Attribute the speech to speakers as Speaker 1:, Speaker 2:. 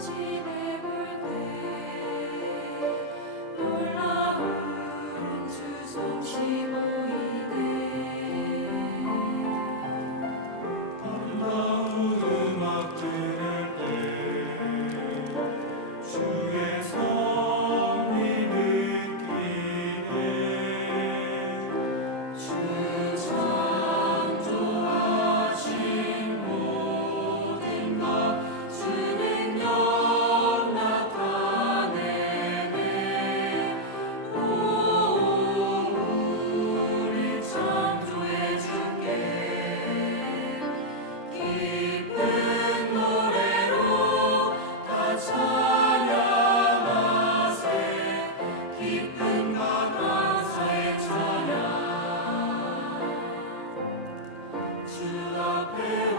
Speaker 1: 지 to the